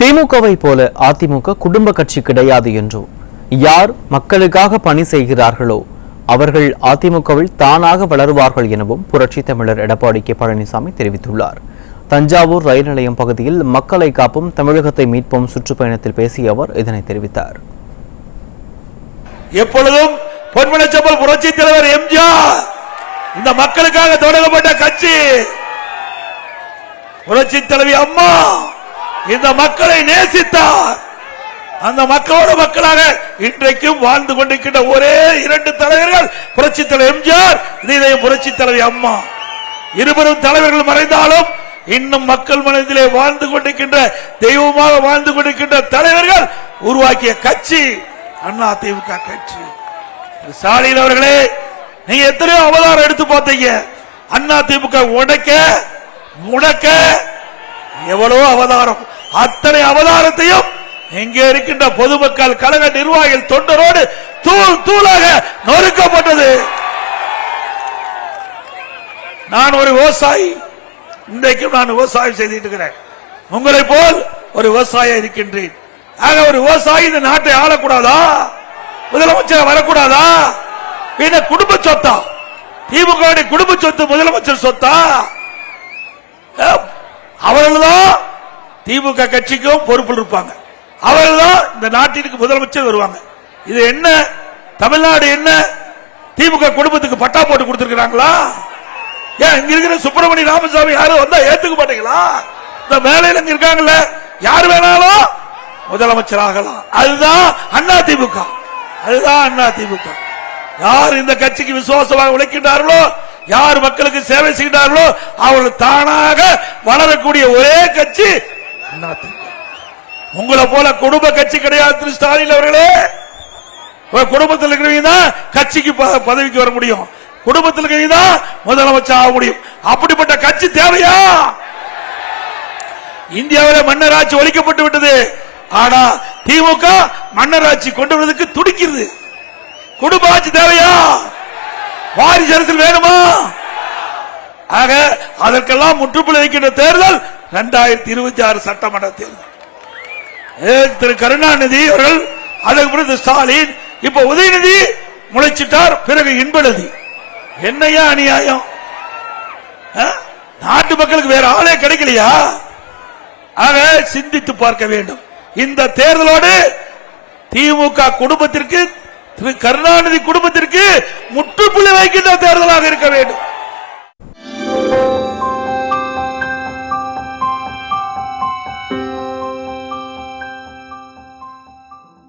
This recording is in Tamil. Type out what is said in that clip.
திமுகவை போல அதிமுக குடும்ப கட்சி கிடையாது என்றும், யார் மக்களுக்காக பணி செய்கிறார்களோ அவர்கள் அதிமுகவில் தானாக வளருவார்கள் எனவும் புரட்சி தமிழர் எடப்பாடி கே பழனிசாமி தெரிவித்துள்ளார். தஞ்சாவூர் ரயில் நிலையம் பகுதியில் மக்களை காப்போம் தமிழகத்தை மீட்போம் சுற்றுப்பயணத்தில் பேசிய அவர் இதனை தெரிவித்தார். எப்பொழுதும் பொன்மனச்செம்மல் புரட்சி தலைவர் எம்ஜிஆர் இந்த மக்களுக்காக தொடங்கப்பட்ட கட்சி. புரட்சி தலைவி அம்மா இந்த மக்களை நேசித்தார். அந்த மக்களோட மக்களாக இன்றைக்கும் வாழ்ந்து கொண்டிருக்கின்ற ஒரே இரண்டு தலைவர்கள் புரட்சி தலைவர் எம்ஜிஆர், புரட்சி தலைவி அம்மா. இருவரும் தலைவர்கள் மறைந்தாலும் இன்னும் மக்கள் மனதிலே வாழ்ந்து கொண்டிருக்கின்ற தெய்வமாக வாழ்ந்து கொண்டிருக்கின்ற தலைவர்கள் உருவாக்கிய கட்சி அண்ணா திமுக கட்சி. ஸ்டாலின் அவர்களே, நீங்க எத்தனையோ அவதாரம் எடுத்து பார்த்தீங்க. அண்ணா திமுக உடைக்க முடக்க எவ்வளவு அவதாரம். அத்தனை அவதாரத்தையும் இங்கே இருக்கின்ற பொதுமக்கள், கழக நிர்வாகிகள், தொண்டரோடு தூள் தூளாக நொறுக்கப்பட்டது. நான் ஒரு விவசாயி, இன்றைக்கும் நான் விவசாயம் செய்துட்டு இருக்கிறேன். உங்களை போல் ஒரு விவசாயி இருக்கின்றேன். ஆக ஒரு விவசாயி இந்த நாட்டை ஆளக்கூடாதா? முதலமைச்சர் வரக்கூடாதா? குடும்ப சொத்தா? திமுக குடும்ப சொத்து முதலமைச்சர் சொத்தா? அவர்கள்தான் திமுக கட்சிக்கும் பொறுப்பில் இருப்பாங்க. அவர்கள்தான் இந்த நாட்டிற்கு முதலமைச்சர் வருவாங்க. இது என்ன தமிழ்நாடு? என்ன திமுக குடும்பத்துக்கு பட்டா போட்டு கொடுத்திருக்கிறாங்களா? ஏன் இங்க இருக்கிற சுப்பிரமணிய ராமசாமி யாரும் வந்தா ஏத்துக்க மாட்டீங்களா? இந்த மேலையில இங்க இருக்காங்கல்ல, யார் வேணாலும் முதலமைச்சர் ஆகலாம். அதுதான் அண்ணா திமுக. அதுதான் அண்ணா திமுக. யார் இந்த கட்சிக்கு விசுவாசமாக உழைக்கின்றார்களோ, யார் மக்களுக்கு சேவை செய்கிறார்களோ அவர்கள் தானாக வளரக்கூடிய ஒரே கட்சி அண்ணா திமுக. உங்களை போல குடும்ப கட்சி கிடையாது திரு ஸ்டாலின் அவர்களே. குடும்பத்தில் இருக்கிறவங்க தான் கட்சிக்கு பதவிக்கு வர முடியும். குடும்பத்தில் இருக்கிறவங்க தான் முதலமைச்சர் ஆக முடியும். அப்படிப்பட்ட கட்சி தேவையா? இந்தியாவில் மன்னராட்சி ஒழிக்கப்பட்டு விட்டது. ஆனா திமுக மன்னராட்சி கொண்டு வருவதற்கு துடிக்கிறது. குடும்ப ஆட்சி தேவையா? வாரிசு அரசியல் வேணுமா? ஆக அதற்கெல்லாம் முற்றுப்புள்ளி வைக்கின்ற தேர்தல் 2026 சட்டமன்ற தேர்தல். திரு கருணாநிதி அவர்கள், அதற்கு பிறகு ஸ்டாலின், இப்ப உதயநிதி முளைச்சிட்டார், பிறகு இன்பநிதி. என்னையா அநியாயம்? நாட்டு மக்களுக்கு வேற ஆளே கிடைக்கலையா? ஆக சிந்தித்து பார்க்க வேண்டும். இந்த தேர்தலோடு திமுக குடும்பத்திற்கு, திரு கருணாநிதி குடும்பத்திற்கு முற்றுப்புள்ளி வைக்கின்ற தேர்தலாக இருக்க வேண்டும்.